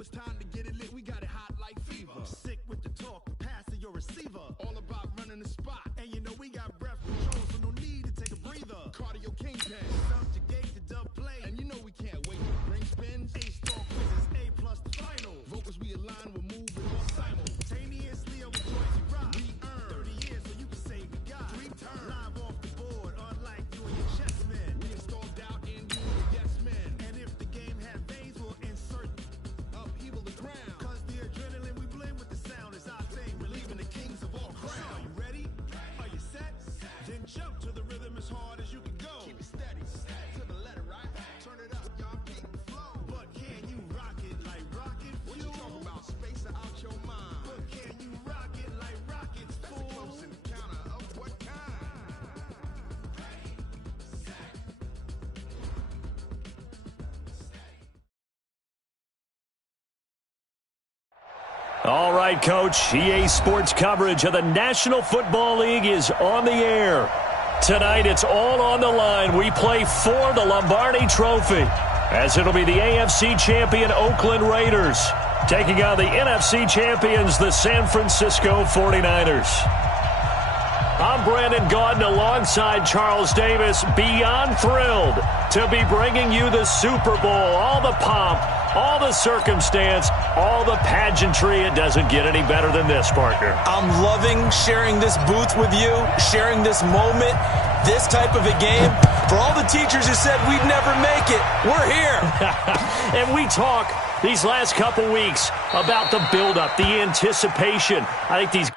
it's time to get it lit. We got it hot like fever. I'm sick with the talk, passing your receiver. All about running the spot. And you know we got breath control, so no need to take a breather. Cardio kingpin. Subjugate the dub play. And you know we can't wait to bring spins. A-star quizzes, A+ the final. Vocals we align, we're moving all Simultaneously over joints you rock. We earn 30 years so you can say we got 3 turns. Live off the board, unlike you and your chess men. We installed doubt in you and yes men. And if the game had veins, we'll insert upheaval the ground. Cause the adrenaline we blend with the sound is our thing. Relieving the kings of all crowns. So are you ready? Are you set? Then jump to the rhythm as hard as you can go. Keep it steady, to the letter, right? Turn it up, y'all, keep the flow. But can you rock it like rocket fuel? What you talking about? Space out your mind. But can you rock it like rockets, That's fool? a close encounter of what kind? All right, Coach. EA Sports coverage of the National Football League is on the air. Tonight, it's all on the line. We play for the Lombardi Trophy, as it'll be the AFC champion Oakland Raiders taking on the NFC champions, the San Francisco 49ers. I'm Brandon Gaudin alongside Charles Davis, beyond thrilled to be bringing you the Super Bowl, all the pomp, all the circumstance, all the pageantry. It doesn't get any better than this, partner. I'm loving sharing this booth with you, sharing this moment, this type of a game. For all the teachers who said we'd never make it, we're here. And we talk these last couple weeks about the buildup, the anticipation. I think these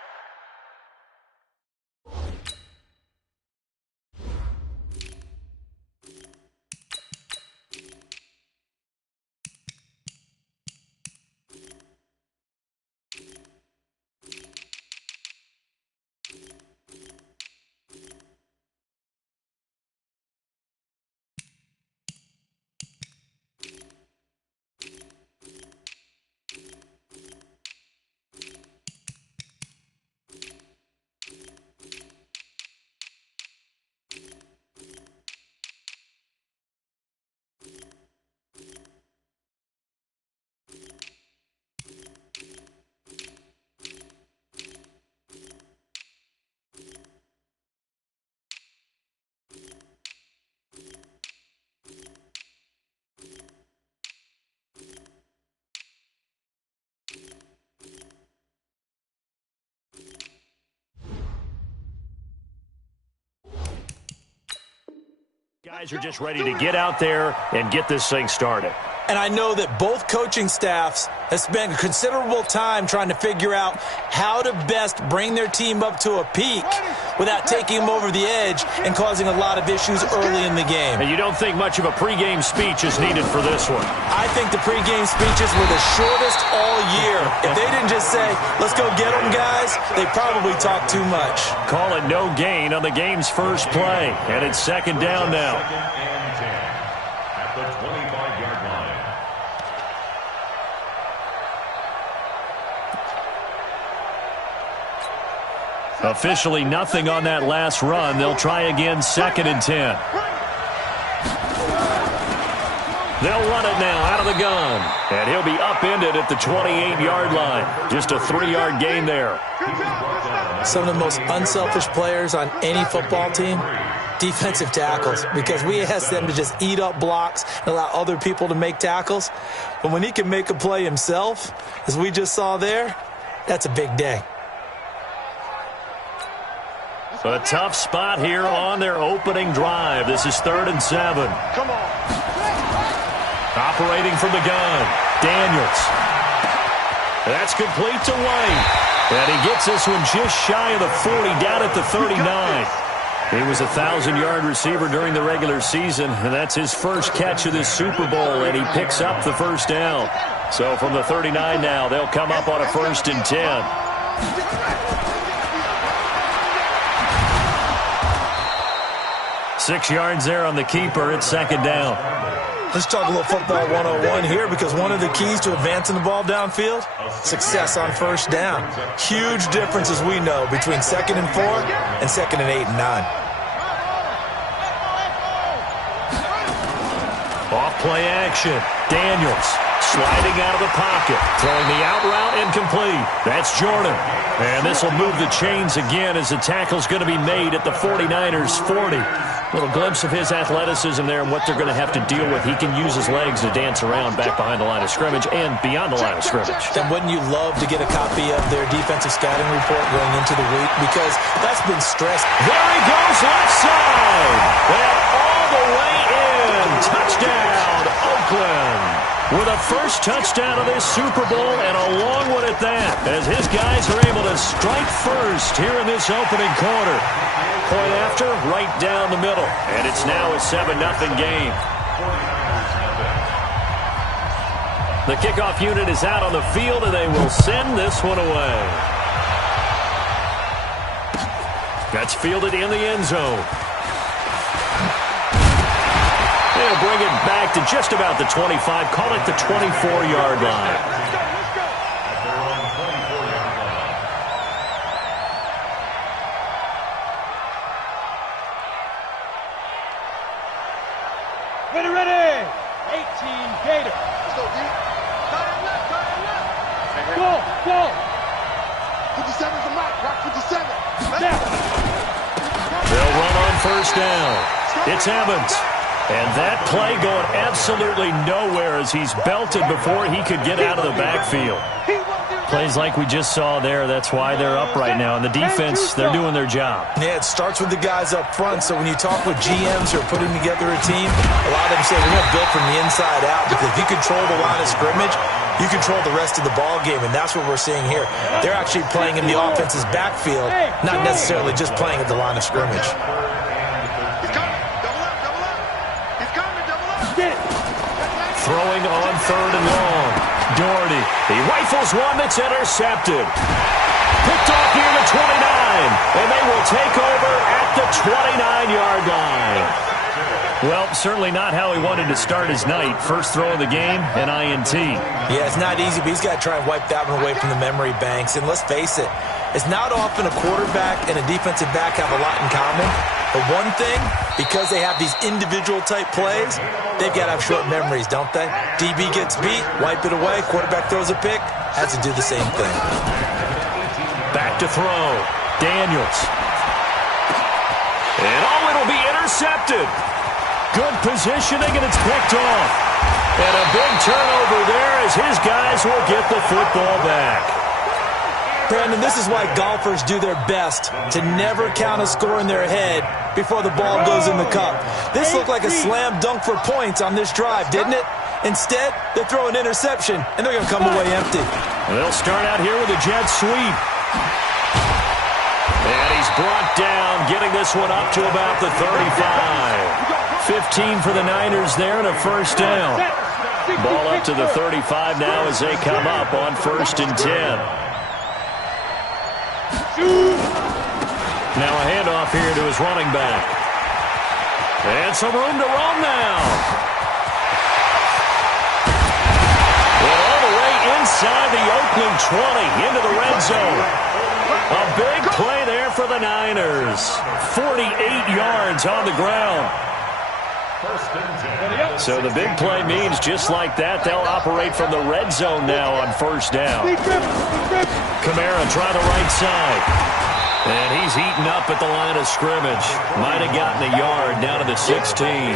guys are just ready to get out there and get this thing started. And I know that both coaching staffs have spent considerable time trying to figure out how to best bring their team up to a peak without taking them over the edge and causing a lot of issues early in the game. And you don't think much of a pregame speech is needed for this one? I think the pregame speeches were the shortest all year. If they didn't just say, let's go get them, guys, they probably talked too much. Call it no gain on the game's first play. And it's second down now. At the 25-yard line. Officially nothing on that last run. They'll try again, second and 10. They'll run it now out of the gun. And he'll be upended at the 28-yard line. Just a 3-yard gain there. Some of the most unselfish players on any football team, defensive tackles, because we ask them to just eat up blocks and allow other people to make tackles. But when he can make a play himself, as we just saw there, that's a big day. A tough spot here on their opening drive. This is 3rd and 7. Come on. Operating from the gun, Daniels. That's complete to White. And he gets this one just shy of the 40, down at the 39. He was a 1,000-yard receiver during the regular season, and that's his first catch of this Super Bowl, and he picks up the first down. So from the 39 now, they'll come up on a 1st and 10. 6 yards there on the keeper. It's second down. Let's talk a little football 101 here, because one of the keys to advancing the ball downfield, success on first down. Huge difference, as we know, between 2nd and 4 and 2nd and 8 and 9. Off play action. Daniels Sliding out of the pocket. Throwing the out route incomplete. That's Jordan. And this will move the chains again as the tackle's going to be made at the 49ers 40. Little glimpse of his athleticism there and what they're going to have to deal with. He can use his legs to dance around back behind the line of scrimmage and beyond the line of scrimmage. And wouldn't you love to get a copy of their defensive scouting report going into the week? Because that's been stressed. There he goes, left side. And all the way in. Touchdown, Oakland. With a first touchdown of this Super Bowl and a long one at that, as his guys are able to strike first here in this opening quarter. Point after, right down the middle. And it's now a 7-0 game. The kickoff unit is out on the field, and they will send this one away. That's fielded in the end zone. They'll bring it back to just about the 25. Call it the 24-yard line. Ready. 18 Gator. Let's go, D. Turn left. Go. 57's the mic. Rock 57. They'll run on first down. It's Evans. And that play going absolutely nowhere as he's belted before he could get out of the backfield. Plays like we just saw there, that's why they're up right now. And the defense, they're doing their job. Yeah, it starts with the guys up front. So when you talk with GMs who are putting together a team, a lot of them say we're going to build from the inside out, because if you control the line of scrimmage, you control the rest of the ball game, and that's what we're seeing here. They're actually playing in the offense's backfield, not necessarily just playing at the line of scrimmage. Throwing on third and long. Doherty. He rifles one that's intercepted. Picked off near the 29. And they will take over at the 29-yard line. Well, certainly not how he wanted to start his night. First throw of the game, an INT. Yeah, it's not easy, but he's got to try and wipe that one away from the memory banks. And let's face it, it's not often a quarterback and a defensive back have a lot in common. But one thing, because they have these individual type plays, they've got to have short memories, don't they? DB gets beat, wipe it away, quarterback throws a pick, has to do the same thing. Back to throw. Daniels. And it'll be intercepted. Good positioning, and it's picked off. And a big turnover there as his guys will get the football back. Brandon, this is why golfers do their best to never count a score in their head before the ball goes in the cup. This looked like a slam dunk for points on this drive, didn't it? Instead, they throw an interception, and they're going to come away empty. They'll start out here with a jet sweep. And he's brought down, getting this one up to about the 35. 15 for the Niners there and a first down. Ball up to the 35 now as they come up on 1st and 10. Now a handoff here to his running back. And some room to roam now. And all the way inside the Oakland 20 into the red zone. A big play there for the Niners. 48 yards on the ground. So the big play means just like that, they'll operate from the red zone now on first down. Kamara trying the right side. And he's eaten up at the line of scrimmage. Might have gotten a yard down to the 16.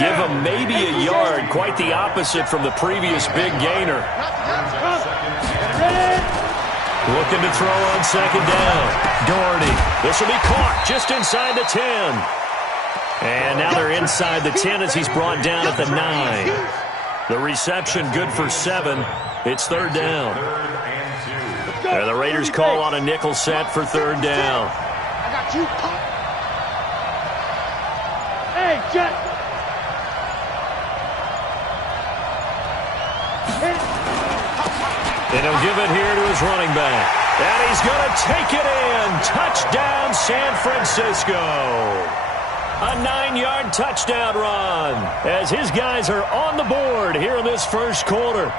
Give him maybe a yard, quite the opposite from the previous big gainer. Looking to throw on second down. Doherty. This will be caught just inside the 10. And now they're inside the 10 as he's brought down at the 9. The reception good for 7. It's third down. And the Raiders call on a nickel set for third down. I got you. Hey, Jet. And he'll give it here to his running back. And he's going to take it in. Touchdown, San Francisco. A 9-yard touchdown run as his guys are on the board here in this first quarter.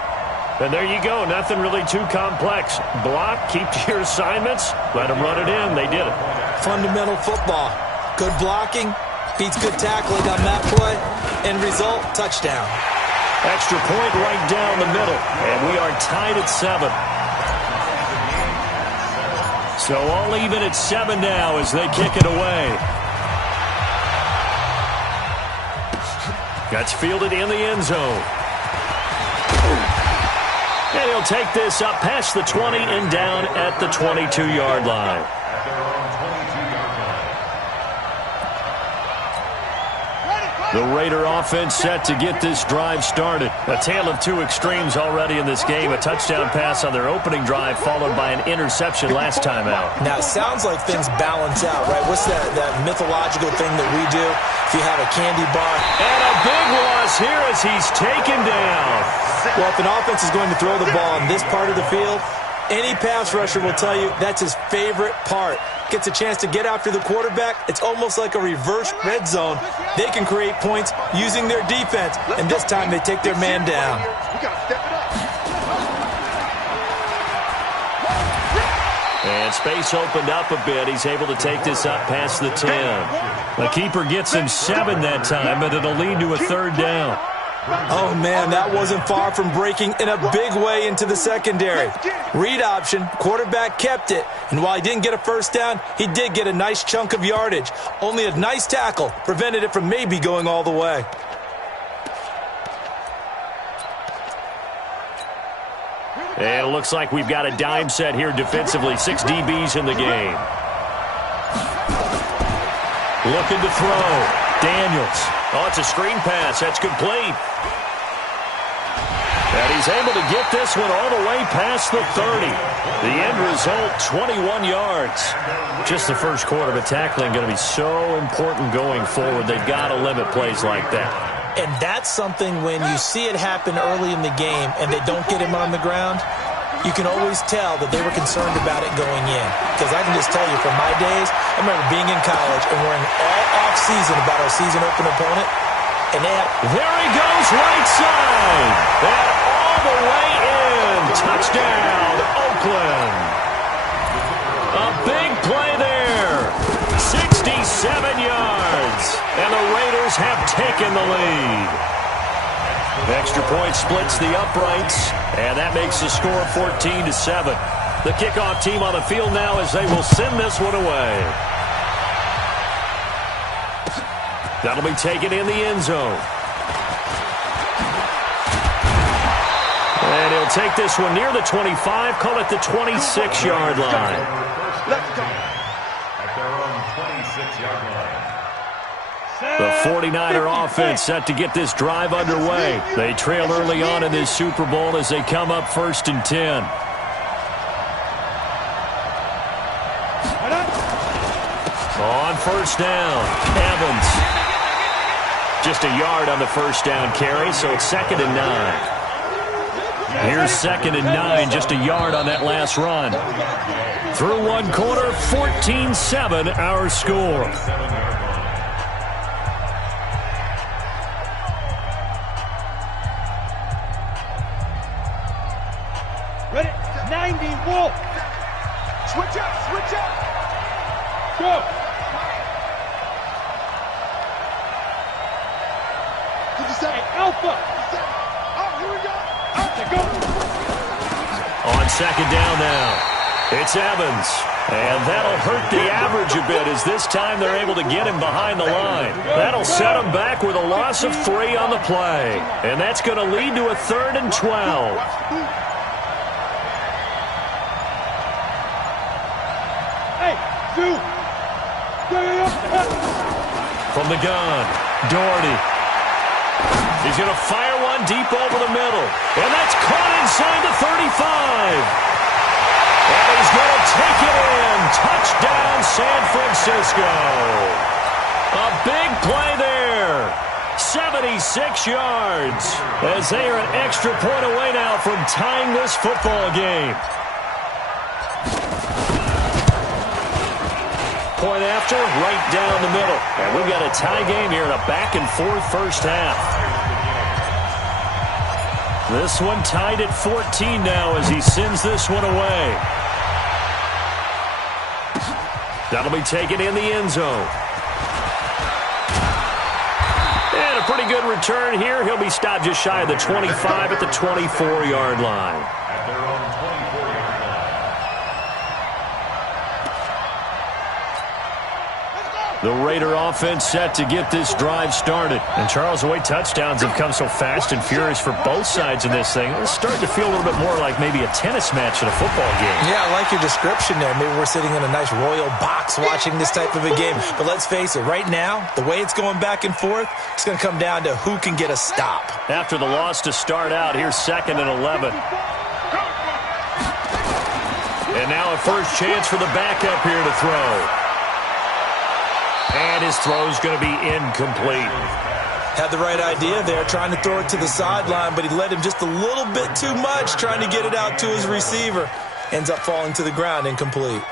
And there you go. Nothing really too complex. Block, keep to your assignments, let them run it in. They did it. Fundamental football. Good blocking beats good tackling on that play. End result, touchdown. Extra point right down the middle, and we are tied at 7. So all even at 7 now as they kick it away. That's fielded in the end zone. And he'll take this up past the 20 and down at the 22-yard line. The Raider offense set to get this drive started. A tale of two extremes already in this game. A touchdown pass on their opening drive followed by an interception last time out. Now, it sounds like things balance out, right? What's that mythological thing that we do? If you have a candy bar. And a big loss here as he's taken down. Well, if an offense is going to throw the ball in this part of the field, any pass rusher will tell you that's his favorite part. Gets a chance to get after the quarterback. It's almost like a reverse red zone. They can create points using their defense, and this time they take their man down. And space opened up a bit. He's able to take this up past the 10. The keeper gets him 7 that time, but it'll lead to a third down. Oh, man, that wasn't far from breaking in a big way into the secondary. Read option, quarterback kept it, and while he didn't get a first down, he did get a nice chunk of yardage. Only a nice tackle prevented it from maybe going all the way. And it looks like we've got a dime set here defensively. 6 DBs in the game. Looking to throw. Daniels. Oh, it's a screen pass. That's complete. And he's able to get this one all the way past the 30. The end result, 21 yards. Just the first quarter, but tackling going to be so important going forward. They've got to limit plays like that. And that's something when you see it happen early in the game and they don't get him on the ground, you can always tell that they were concerned about it going in. Because I can just tell you from my days, I remember being in college and worrying all off-season about our season-open opponent. And they had... There he goes, right side. And all the way in. Touchdown, Oakland. A big play there. 67 yards. And the Raiders have taken the lead. Extra point splits the uprights, and that makes the score 14-7. The kickoff team on the field now as they will send this one away. That'll be taken in the end zone. And he'll take this one near the 25, call it the 26-yard line. Let's go. At their own 26-yard line. The 49er offense set to get this drive underway. They trail early on in this Super Bowl as they come up 1st and 10. On first down, Evans. Just a yard on the first down carry, so it's 2nd and 9. Here's 2nd and 9, just a yard on that last run. Through one quarter, 14-7 our score. Ready? 90, Wolf. Switch up, switch up. Go. Hey, Alpha. Oh, here we go. Go. On 2nd down now, it's Evans. And that'll hurt the average a bit as this time they're able to get him behind the line. That'll set him back with a loss of 3 on the play. And that's going to lead to a 3rd and 12. Hey, two. From the gun, Doherty. He's going to fire one deep over the middle. And that's caught inside the 35. And he's going to take it in. Touchdown, San Francisco. A big play there. 76 yards. As they are an extra point away now from tying this football game. Point after, right down the middle. And we've got a tie game here in a back-and-forth first half. This one tied at 14 now as he sends this one away. That'll be taken in the end zone. And a pretty pretty good return here. He'll be stopped just shy of the 25 at the 24-yard line. At their own 24-yard line. The Raider offense set to get this drive started. And, Charles, the way touchdowns have come so fast and furious for both sides of this thing, it's starting to feel a little bit more like maybe a tennis match in a football game. Yeah, I like your description there. Maybe we're sitting in a nice royal box watching this type of a game. But let's face it, right now, the way it's going back and forth, it's going to come down to who can get a stop. After the loss to start out, here's 2nd and 11. And now a first chance for the backup here to throw. And his throw's going to be incomplete. Had the right idea there, trying to throw it to the sideline, but he led him just a little bit too much, trying to get it out to his receiver. Ends up falling to the ground, incomplete.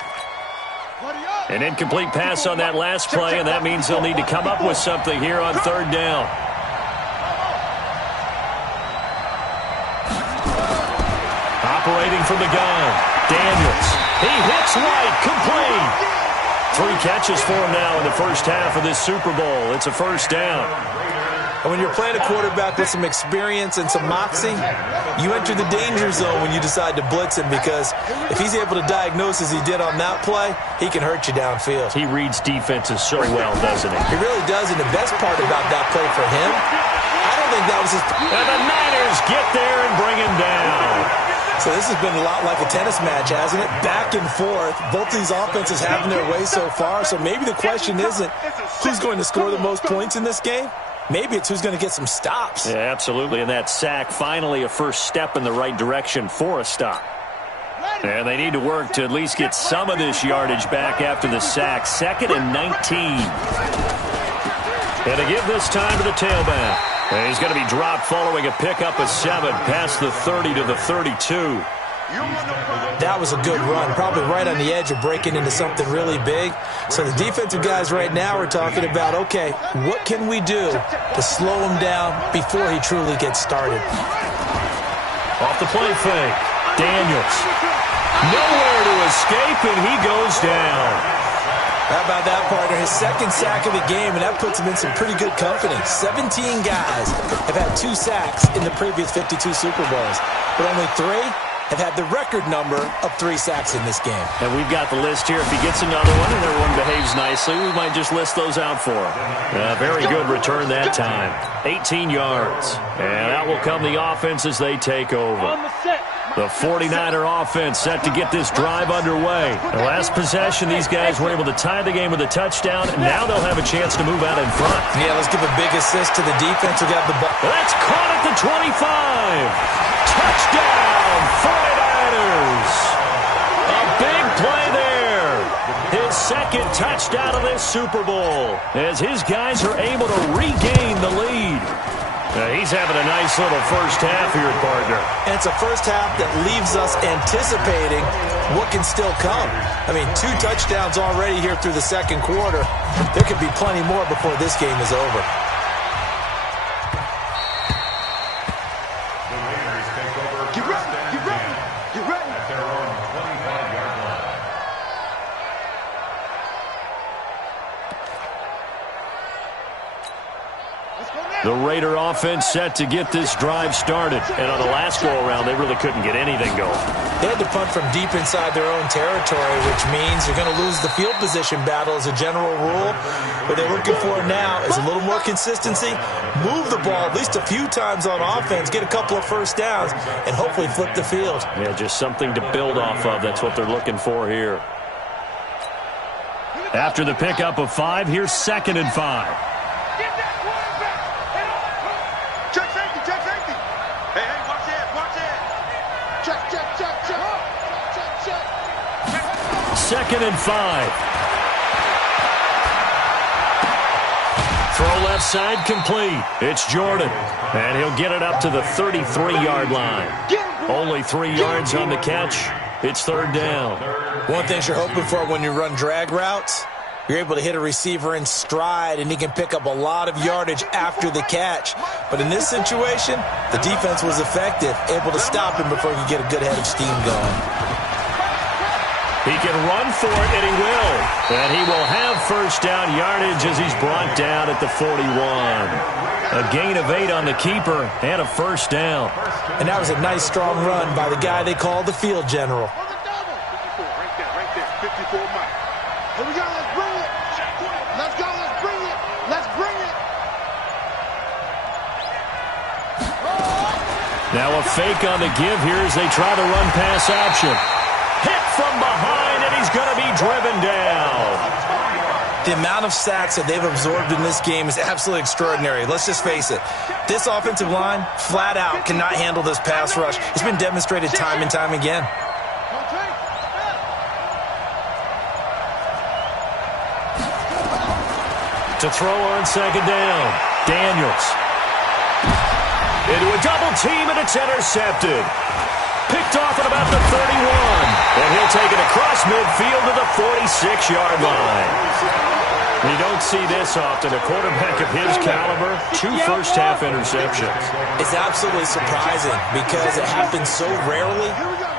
An incomplete pass on that last play, and that means they'll need to come up with something here on 3rd down. Operating from the gun, Daniels. He hits right, complete. 3 catches for him now in the first half of this Super Bowl. It's a first down. And when you're playing a quarterback with some experience and some moxie, you enter the danger zone when you decide to blitz him, because if he's able to diagnose as he did on that play, he can hurt you downfield. He reads defenses so well, doesn't he? He really does, and the best part about that play for him, I don't think that was his... And the Niners get there and bring him down. So this has been a lot like a tennis match, hasn't it? Back and forth. Both these offenses having their way so far. So maybe the question isn't who's going to score the most points in this game. Maybe it's who's going to get some stops. Yeah, absolutely. And that sack, finally a first step in the right direction for a stop. And they need to work to at least get some of this yardage back after the sack. 2nd and 19. And to give this time to the tailback. And he's going to be dropped following a pickup of 7 past the 30 to the 32. That was a good run, probably right on the edge of breaking into something really big. So the defensive guys right now are talking about, okay, what can we do to slow him down before he truly gets started? Off the play fake, Daniels. Nowhere to escape, and he goes down. How about that, partner? His 2nd sack of the game, and that puts him in some pretty good company. 17 guys have had 2 sacks in the previous 52 Super Bowls, but only 3 have had the record number of 3 sacks in this game. And we've got the list here. If he gets another one and everyone behaves nicely, we might just list those out for him. Very good return that time. 18 yards. And out will come the offense as they take over. The 49er offense set to get this drive underway. The last possession, these guys were able to tie the game with a touchdown, and now they'll have a chance to move out in front. Yeah, let's give a big assist to the defense who got the ball. That's caught at the 25. Touchdown, 49ers. A big play there. His 2nd touchdown of this Super Bowl as his guys are able to regain the lead. He's having a nice little first half here, partner. And it's a first half that leaves us anticipating what can still come. I mean, 2 touchdowns already here through the 2nd quarter. There could be plenty more before this game is over. The Raiders take over. Get ready, get ready, get ready. At their own 25-yard line. The Raider offense set to get this drive started. And on the last go-around, they really couldn't get anything going. They had to punt from deep inside their own territory, which means you're going to lose the field position battle as a general rule. What they're looking for now is a little more consistency, move the ball at least a few times on offense, get a couple of first downs, and hopefully flip the field. Yeah, just something to build off of. That's what they're looking for here. After the pickup of 5, here's 2nd and 5. Check safety. Hey, watch it. Check. 2nd and 5. Throw left side complete. It's Jordan. And he'll get it up to the 33-yard line. Only 3 yards on the catch. It's 3rd down. One thing you're hoping for when you run drag routes, you're able to hit a receiver in stride, and he can pick up a lot of yardage after the catch. But in this situation, the defense was effective, able to stop him before he could get a good head of steam going. He can run for it, and he will. And he will have first down yardage as he's brought down at the 41. A gain of 8 on the keeper and a first down. And that was a nice, strong run by the guy they call the field general. Right there. 54 miles. Here we go. Let's bring it. Let's go. Let's bring it. Let's bring it. Now a fake on the give here as they try the run-pass option. Hit from behind, and he's going to be driven down. The amount of sacks that they've absorbed in this game is absolutely extraordinary. Let's just face it. This offensive line, flat out, cannot handle this pass rush. It's been demonstrated time and time again. To throw on second down, Daniels. Into a double team, and it's intercepted. Picked off at about the 31. And he'll take it across midfield to the 46-yard line. You don't see this often. A quarterback of his caliber, 2 first-half interceptions. It's absolutely surprising because it happens so rarely.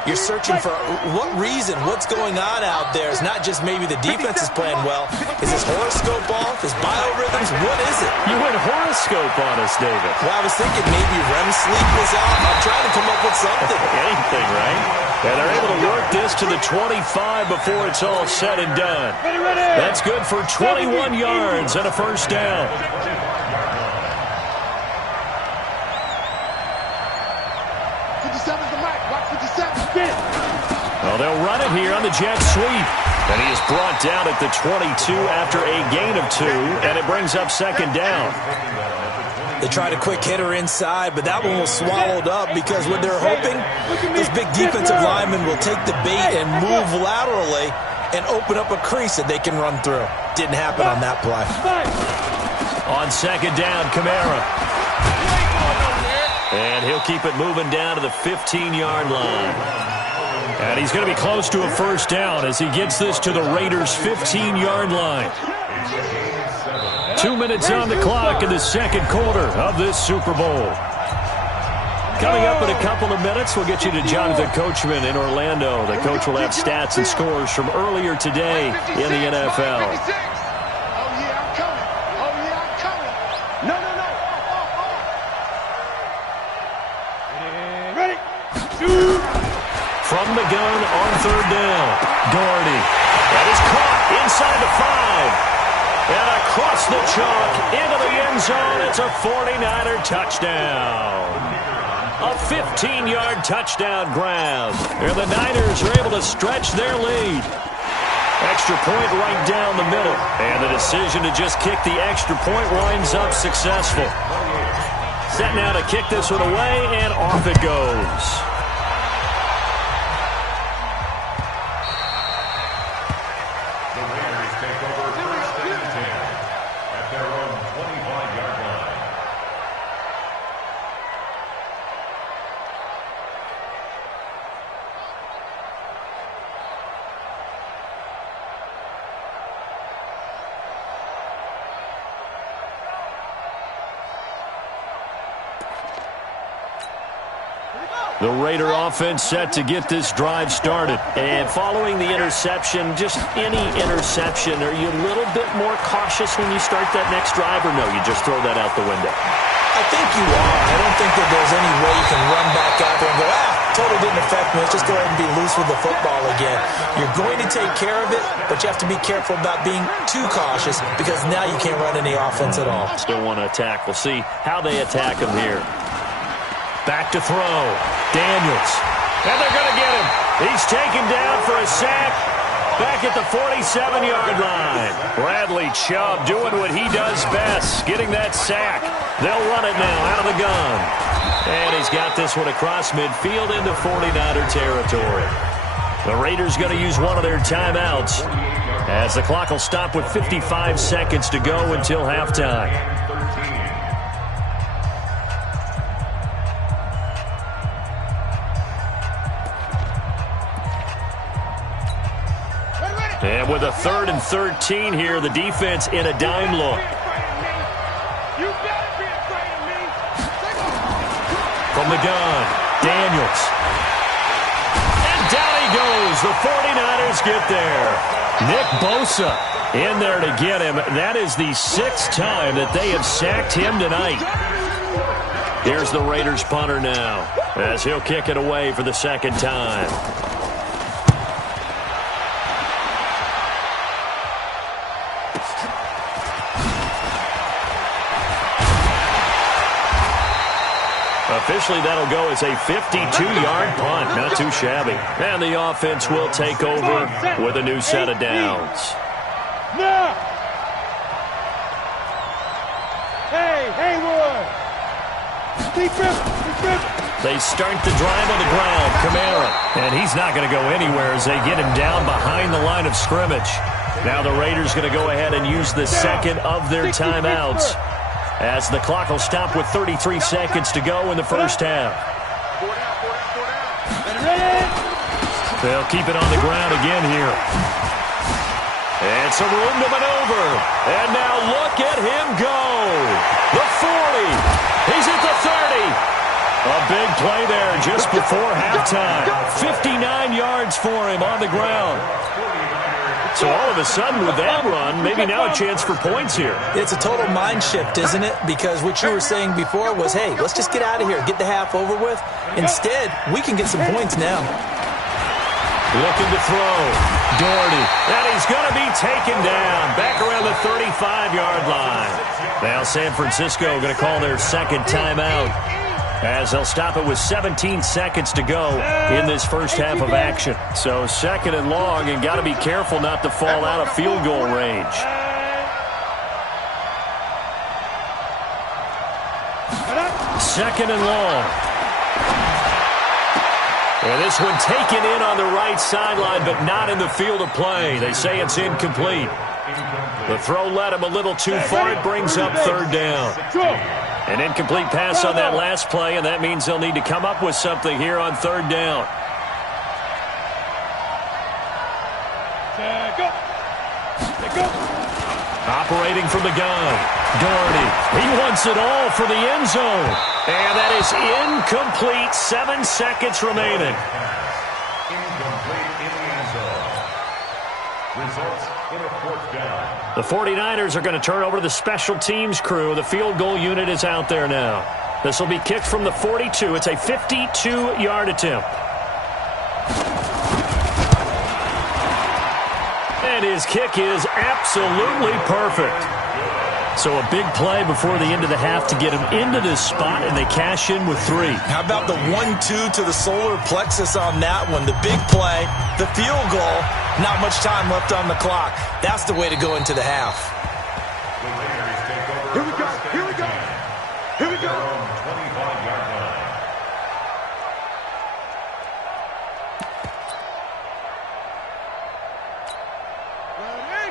You're searching for what reason, what's going on out there. It's not just maybe the defense is playing well. Is his horoscope off? His biorhythms? What is it? You went horoscope on us, David. Well, I was thinking maybe REM sleep was out. I'm trying to come up with something. Anything, right? And they're able to work this to the 25 before it's all said and done. That's good for 21 yards and a first down. Well, they'll run it here on the jet sweep. And he is brought down at the 22 after a gain of 2, and it brings up second down. They tried a quick hitter inside, but that one was swallowed up because what they're hoping, those big defensive linemen will take the bait and move laterally and open up a crease that they can run through. Didn't happen on that play. On second down, Kamara. And he'll keep it moving down to the 15-yard line. And he's going to be close to a first down as he gets this to the Raiders' 15-yard line. 2 minutes on the clock in the second quarter of this Super Bowl. Coming up in a couple of minutes, we'll get you to Jonathan Coachman in Orlando. The coach will have stats and scores from earlier today in the NFL. From the gun on third down, Doherty. That is caught inside the 5. And across the chalk into the end zone, it's a 49er touchdown. A 15-yard touchdown grab. And the Niners are able to stretch their lead. Extra point right down the middle. And the decision to just kick the extra point winds up successful. Set now to kick this one away, and off it goes. The Raider offense set to get this drive started. And following the interception, just any interception, are you a little bit more cautious when you start that next drive, or no, you just throw that out the window? I think you are. I don't think that there's any way you can run back out there and go, totally didn't affect me. Let's just go ahead and be loose with the football again. You're going to take care of it, but you have to be careful about being too cautious because now you can't run any offense at all. Still want to attack. We'll see how they attack him here. Back to throw. Daniels. And they're going to get him. He's taken down for a sack. Back at the 47-yard line. Bradley Chubb doing what he does best, getting that sack. They'll run it now out of the gun. And he's got this one across midfield into 49er territory. The Raiders going to use one of their timeouts as the clock will stop with 55 seconds to go until halftime. And with a 3rd and 13 here, the defense in a dime look. From the gun, Daniels. And down he goes. The 49ers get there. Nick Bosa in there to get him. That is the 6th time that they have sacked him tonight. Here's the Raiders punter now, as he'll kick it away for the 2nd time. Officially, that'll go as a 52-yard punt. Not too shabby. And the offense will take over with a new set of downs. Now! Hey, Haywood! They start the drive on the ground. Kamara. And he's not going to go anywhere as they get him down behind the line of scrimmage. Now the Raiders going to go ahead and use the 2nd of their timeouts, as the clock will stop with 33 seconds to go in the first half. They'll keep it on the ground again here. And some room to maneuver. And now look at him go. The 40. He's at the 30. A big play there just before halftime. 59 yards for him on the ground. So all of a sudden with that run, maybe now a chance for points here. It's a total mind shift, isn't it? Because what you were saying before was, hey, let's just get out of here, get the half over with. Instead, we can get some points now. Looking to throw. Doherty. And he's going to be taken down. Back around the 35-yard line. Now San Francisco going to call their 2nd timeout, as they'll stop it with 17 seconds to go in this first half of action. So 2nd and long, and got to be careful not to fall out of field goal range. Second and long. And this one taken in on the right sideline, but not in the field of play. They say it's incomplete. The throw led him a little too far. It brings up 3rd down. An incomplete pass on that last play, and that means they'll need to come up with something here on 3rd down. Operating from the gun. Doherty. He wants it all for the end zone. And that is incomplete. 7 seconds remaining. Incomplete in the end zone. Results in a 4th down. The 49ers are going to turn over to the special teams crew. The field goal unit is out there now. This will be kicked from the 42. It's a 52-yard attempt. And his kick is absolutely perfect. So a big play before the end of the half to get him into this spot, and they cash in with 3. How about the 1-2 to the solar plexus on that one? The big play, the field goal, not much time left on the clock. That's the way to go into the half. Here we go. Here we go. Here we go. 25-yard line.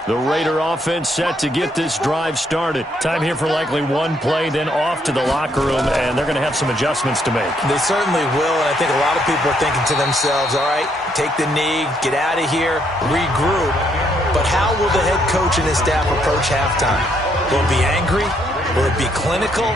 The Raider offense set to get this drive started. Time here for likely one play, then off to the locker room, and they're going to have some adjustments to make. They certainly will, and I think a lot of people are thinking to themselves, all right, take the knee, get out of here, regroup. But how will the head coach and his staff approach halftime? Will it be angry? Will it be clinical?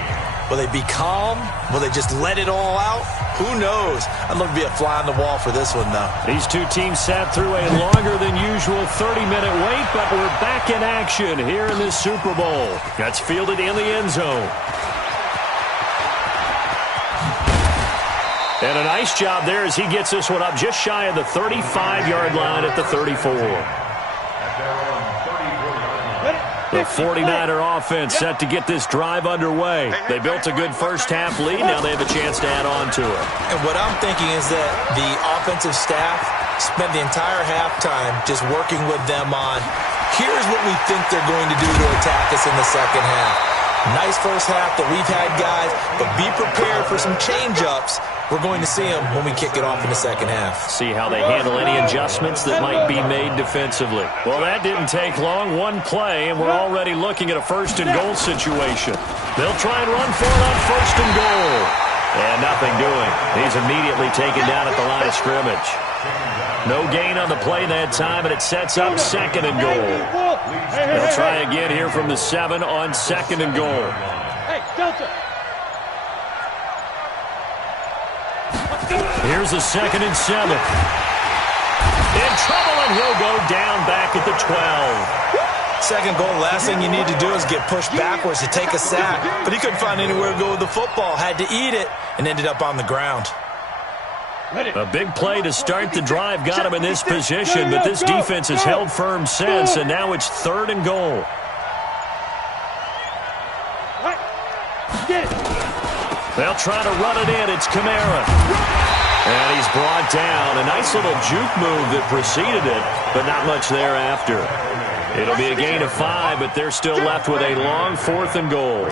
Will they be calm? Will they just let it all out? Who knows? I'd love to be a fly on the wall for this one, though. These two teams sat through a longer than usual 30-minute wait, but we're back in action here in this Super Bowl. That's fielded in the end zone. And a nice job there as he gets this one up just shy of the 35-yard line at the 34. The 49er offense set to get this drive underway. They built a good first-half lead. Now they have a chance to add on to it. And what I'm thinking is that the offensive staff spent the entire halftime just working with them on, here's what we think they're going to do to attack us in the second half. Nice first half that we've had, guys, but be prepared for some change-ups. We're going to see them when we kick it off in the second half. See how they handle any adjustments that might be made defensively. Well, that didn't take long. One play, and we're already looking at a first-and-goal situation. They'll try and run for it on first and goal. And nothing doing. He's immediately taken down at the line of scrimmage. No gain on the play that time, and it sets up second and goal. They'll try again here from the 7 on second and goal. Hey, Delta! Here's a 2nd and 7. In trouble, and he'll go down back at the 12. Second goal, last thing you need to do is get pushed backwards to take a sack. But he couldn't find anywhere to go with the football. Had to eat it and ended up on the ground. A big play to start the drive got him in this position, but this defense has held firm since, and now it's 3rd and goal. They'll try to run it in. It's Kamara. And he's brought down. A nice little juke move that preceded it, but not much thereafter. It'll be a gain of 5, but they're still left with a long 4th and goal.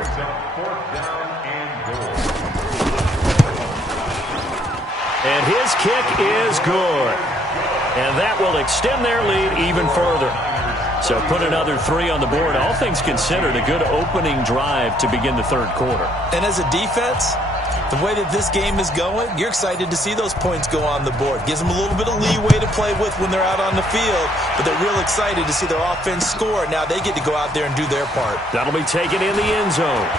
And his kick is good. And that will extend their lead even further. So put another 3 on the board. All things considered, a good opening drive to begin the 3rd quarter. And as a defense, the way that this game is going, you're excited to see those points go on the board. Gives them a little bit of leeway to play with when they're out on the field, but they're real excited to see their offense score. Now they get to go out there and do their part. That'll be taken in the end zone.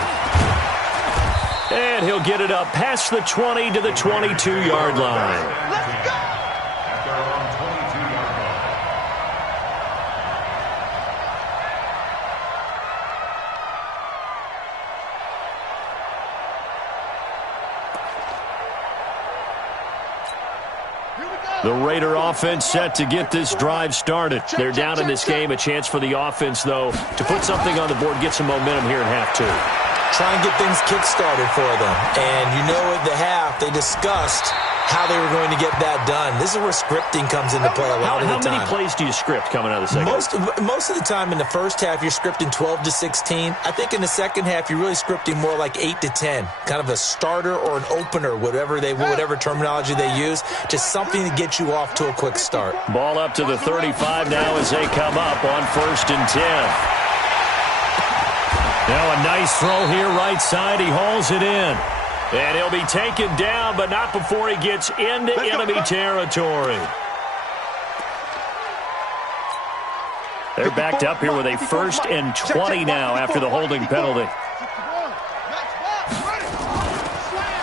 And he'll get it up past the 20 to the 22-yard line. Let's go! At their own 22-yard line. The Raider offense set to get this drive started. They're down in this game. A chance for the offense, though, to put something on the board, get some momentum here in half 2. Try and get things kick-started for them. And you know at the half, they discussed how they were going to get that done. This is where scripting comes into play a lot of the time. How many plays do you script coming out of the second? Most of the time in the first half, you're scripting 12 to 16. I think in the second half, you're really scripting more like 8 to 10. Kind of a starter or an opener, whatever terminology they use. Just something to get you off to a quick start. Ball up to the 35 now as they come up on 1st and 10. Now a nice throw here right side. He hauls it in. And he'll be taken down, but not before he gets into enemy territory. They're backed up here with a 1st and 20 now after the holding penalty.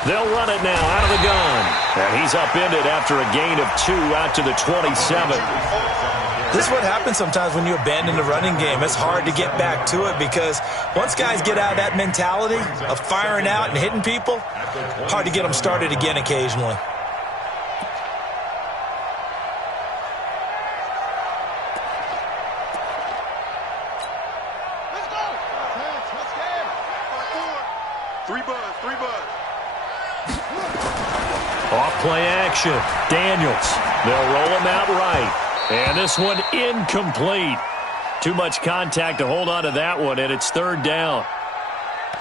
They'll run it now out of the gun. And he's upended after a gain of 2 out to the 27. This is what happens sometimes when you abandon the running game. It's hard to get back to it because once guys get out of that mentality of firing out and hitting people, hard to get them started again occasionally. Let's go. Let's go. 3 bud. Off play action. Daniels. They'll roll him out right. And this one incomplete. Too much contact to hold on to that one, and it's 3rd down.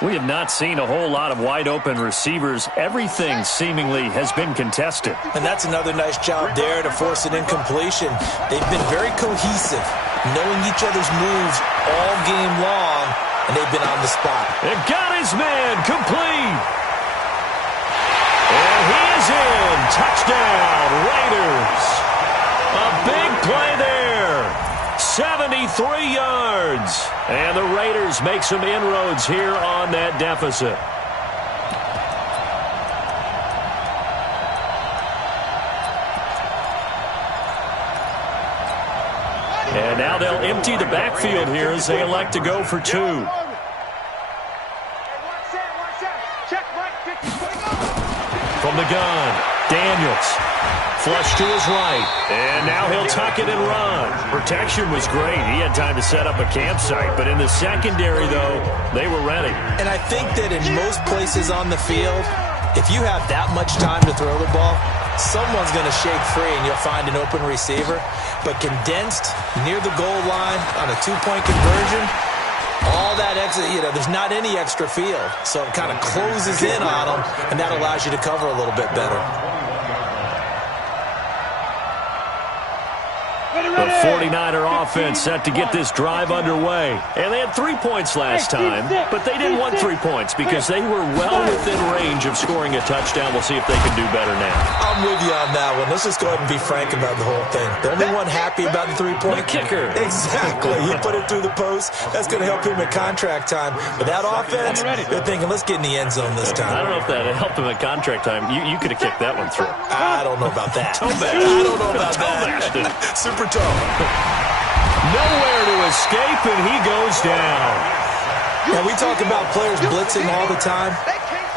We have not seen a whole lot of wide-open receivers. Everything seemingly has been contested. And that's another nice job there to force an incompletion. They've been very cohesive, knowing each other's moves all game long, and they've been on the spot. And got his man complete. And he is in. Touchdown, Raiders. A big play there. 73 yards. And the Raiders make some inroads here on that deficit. And now they'll empty the backfield here as they elect to go for 2. From the gun, Daniels. Flush to his right. And now he'll tuck it and run. Protection was great. He had time to set up a campsite. But in the secondary, though, they were ready. And I think that in most places on the field, if you have that much time to throw the ball, someone's going to shake free and you'll find an open receiver. But condensed near the goal line on a 2-point conversion, all that extra, there's not any extra field. So it kind of closes in on them, and that allows you to cover a little bit better. Ready, The 49er offense set to get this drive underway. And they had 3 points last time, but they didn't want 3 points because they were well within range of scoring a touchdown. We'll see if they can do better now. I'm with you on that one. Let's just go ahead and be frank about the whole thing. The only one happy about the 3-point? The kicker. Exactly. He put it through the post. That's going to help him at contract time. But that offense, they're thinking, let's get in the end zone this time. I don't know if that helped him at contract time. You could have kicked that one through. I don't know about that. Toe bash. I don't know about Toe that. bashed it. Super toe. Nowhere to escape, and he goes down. Now, we talk about players blitzing all the time.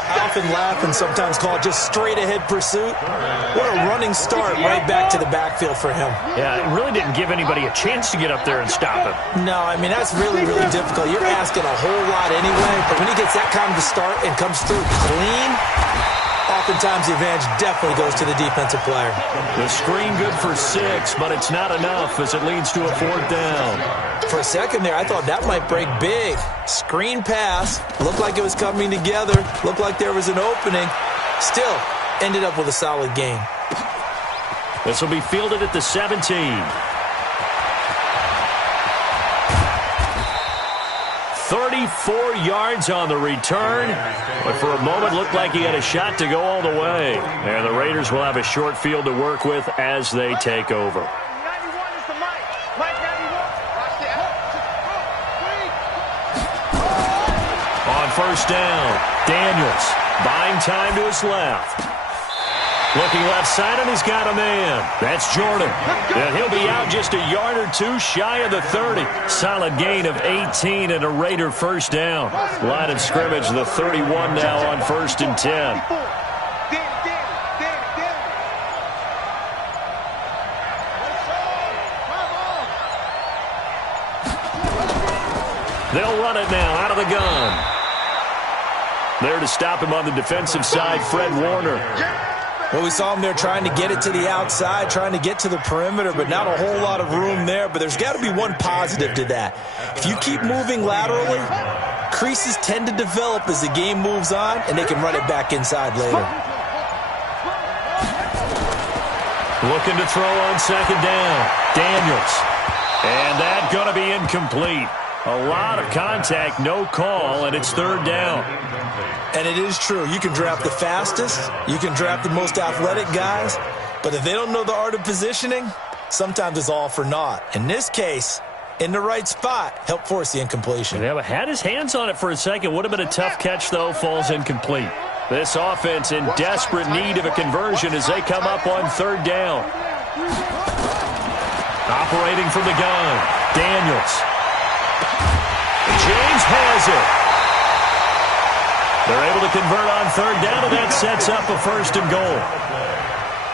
I often laugh and sometimes call it just straight-ahead pursuit. What a running start right back to the backfield for him. Yeah, it really didn't give anybody a chance to get up there and stop him. No, I mean, that's really, really difficult. You're asking a whole lot anyway, but when he gets that kind of a start and comes through clean, oftentimes the advantage definitely goes to the defensive player. The screen good for 6, but it's not enough as it leads to a 4th down. For a second there, I thought that might break big. Screen pass. Looked like it was coming together. Looked like there was an opening. Still, ended up with a solid gain. This will be fielded at the 17. 34 yards on the return, but for a moment looked like he had a shot to go all the way. And the Raiders will have a short field to work with as they take over. On first down, Daniels buying time to his left. Looking left side, and he's got a man. That's Jordan. And he'll be out just a yard or two shy of the 30. Solid gain of 18 and a Raider first down. Line of scrimmage, the 31 now on 1st and 10. They'll run it now out of the gun. There to stop him on the defensive side, Fred Warner. Well, we saw him there trying to get it to the outside, trying to get to the perimeter, but not a whole lot of room there. But there's got to be one positive to that. If you keep moving laterally, creases tend to develop as the game moves on, and they can run it back inside later. Looking to throw on 2nd down. Daniels. And that's going to be incomplete. A lot of contact, no call, and it's 3rd down. And it is true. You can draft the fastest. You can draft the most athletic guys. But if they don't know the art of positioning, sometimes it's all for naught. In this case, in the right spot, help force the incompletion. Yeah, but had his hands on it for a second. Would have been a tough catch, though. Falls incomplete. This offense in desperate need of a conversion as they come up on 3rd down. Operating from the gun, Daniels. James has it. They're able to convert on 3rd down, and that sets up a 1st and goal.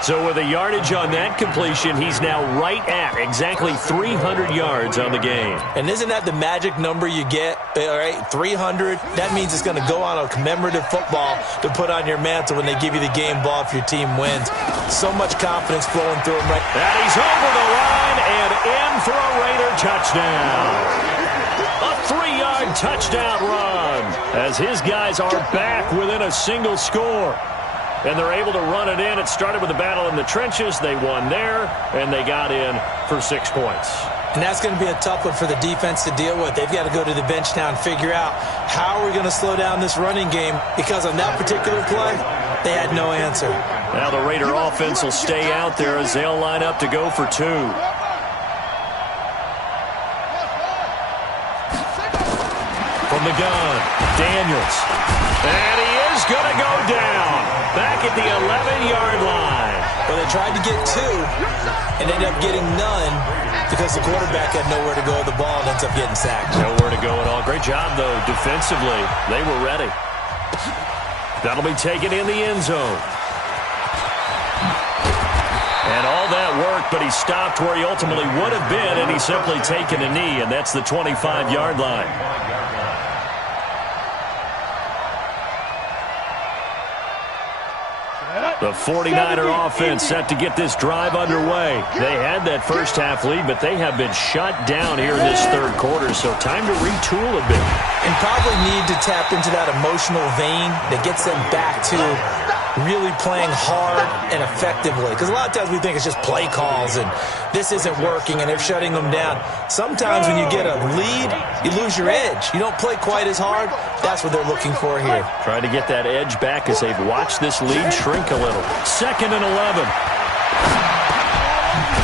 So with a yardage on that completion, he's now right at exactly 300 yards on the game. And isn't that the magic number you get? All right, 300. That means it's going to go on a commemorative football to put on your mantle when they give you the game ball if your team wins. So much confidence flowing through him right now. And he's over the line and in for a Raider touchdown. A 3-yard touchdown run as his guys are back within a single score. And they're able to run it in. It started with a battle in the trenches. They won there, and they got in for 6 points. And that's going to be a tough one for the defense to deal with. They've got to go to the bench now and figure out how are we going to slow down this running game, because on that particular play, they had no answer. Now the Raider offense will stay out there as they'll line up to go for 2. From the gun, Daniels. And he is going to go down. Back at the 11-yard line. Well, they tried to get 2 and ended up getting none because the quarterback had nowhere to go with the ball and ends up getting sacked. Nowhere to go at all. Great job, though, defensively. They were ready. That'll be taken in the end zone. And all that worked, but he stopped where he ultimately would have been, and he's simply taken a knee, and that's the 25-yard line. The 49er offense set to get this drive underway. They had that first half lead, but they have been shut down here in this 3rd quarter, so time to retool a bit. And probably need to tap into that emotional vein that gets them back to really playing hard and effectively. Because a lot of times we think it's just play calls and this isn't working and they're shutting them down. Sometimes when you get a lead, you lose your edge. You don't play quite as hard. That's what they're looking for here. Trying to get that edge back as they've watched this lead shrink a little. 2nd and 11.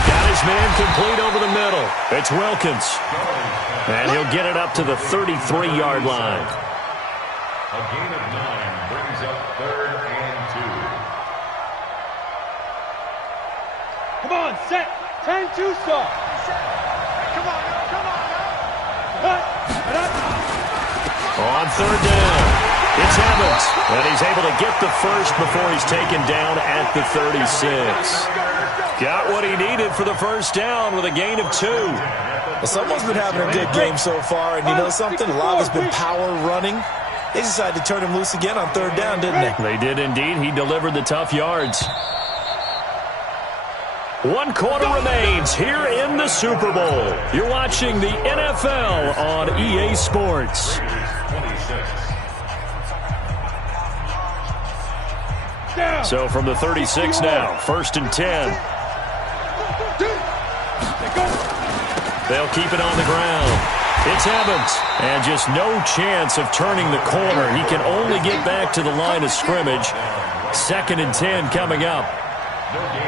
Got his man complete over the middle. It's Wilkins. And he'll get it up to the 33-yard line. A gain of 9 brings up 3rd and 2. Come on, set. 10-2 start. Come on, now. On 3rd down, it's Evans. And he's able to get the first before he's taken down at the 36. Got what he needed for the first down with a gain of 2. Well, someone's been having a good game so far, and you know something? A lot has been power running. They decided to turn him loose again on 3rd down, didn't they? They did indeed. He delivered the tough yards. 1 quarter remains here in the Super Bowl. You're watching the NFL on EA Sports. 26. So from the 36 now, 1st and 10. They'll keep it on the ground. It's Evans. And just no chance of turning the corner. He can only get back to the line of scrimmage. 2nd and 10 coming up.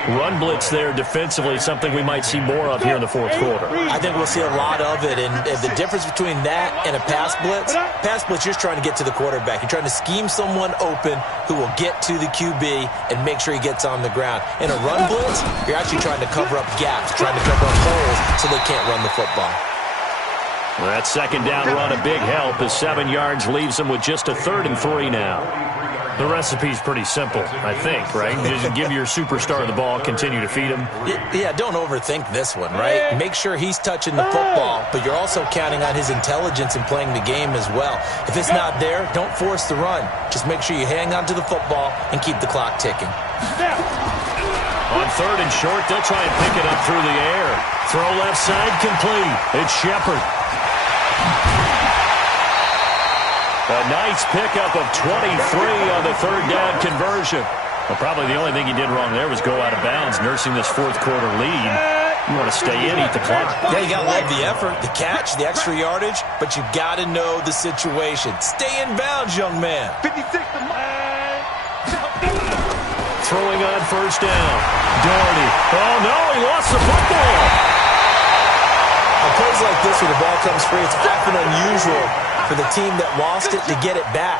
Run blitz there defensively, something we might see more of here in the 4th quarter. I think we'll see a lot of it, and the difference between that and a pass blitz, you're just trying to get to the quarterback. You're trying to scheme someone open who will get to the QB and make sure he gets on the ground. In a run blitz, you're actually trying to cover up gaps, trying to cover up holes so they can't run the football. Well, that 2nd down run a big help as 7 yards leaves them with just a 3rd and 3 now. The recipe's pretty simple, I think, right? Just give your superstar the ball, continue to feed him. Yeah, don't overthink this one, right? Make sure he's touching the football, but you're also counting on his intelligence in playing the game as well. If it's not there, don't force the run. Just make sure you hang on to the football and keep the clock ticking. On 3rd and short, they'll try and pick it up through the air. Throw left side complete. It's Shepard. A nice pickup of 23 on the 3rd down conversion. Well, probably the only thing he did wrong there was go out of bounds, nursing this 4th quarter lead. You want to stay in, eat the clock. Yeah, you got to love the effort, the catch, the extra yardage, but you got to know the situation. Stay in bounds, young man. 56 to Throwing on 1st down. Doherty. Oh, no, he lost the football. On plays like this where the ball comes free, it's often unusual for the team that lost it to get it back.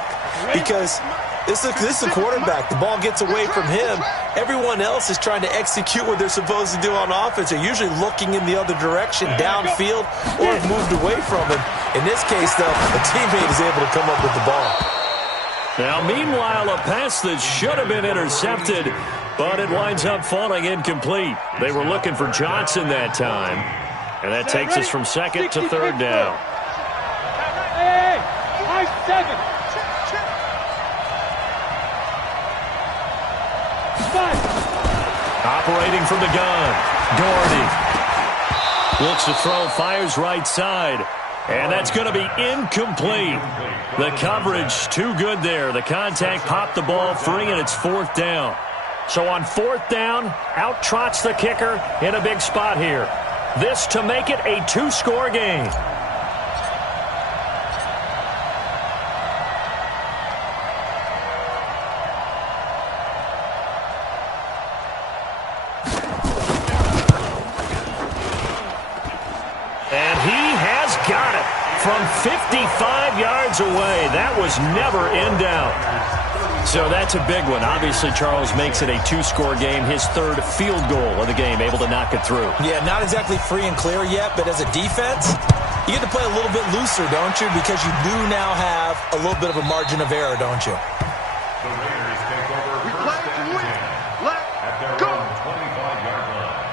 Because this is a quarterback. The ball gets away from him. Everyone else is trying to execute what they're supposed to do on offense. They're usually looking in the other direction, downfield, or have moved away from him. In this case, though, a teammate is able to come up with the ball. Now, meanwhile, a pass that should have been intercepted, but it winds up falling incomplete. They were looking for Johnson that time. And that takes us from 2nd to 3rd down. Hey, high 7. 5. Operating from the gun. Doherty. Looks to throw, fires right side. And that's going to be incomplete. The coverage too good there. The contact popped the ball free, and it's 4th down. So on 4th down, out trots the kicker in a big spot here. This to make it a 2-score game. And he has got it from 55 yards away. That was never in doubt. So that's a big one. Obviously, Charles makes it a 2-score game. His 3rd field goal of the game, able to knock it through. Yeah, not exactly free and clear yet, but as a defense, you get to play a little bit looser, don't you? Because you do now have a little bit of a margin of error, don't you? The Raiders take over 1st and 10 at their own 25-yard line.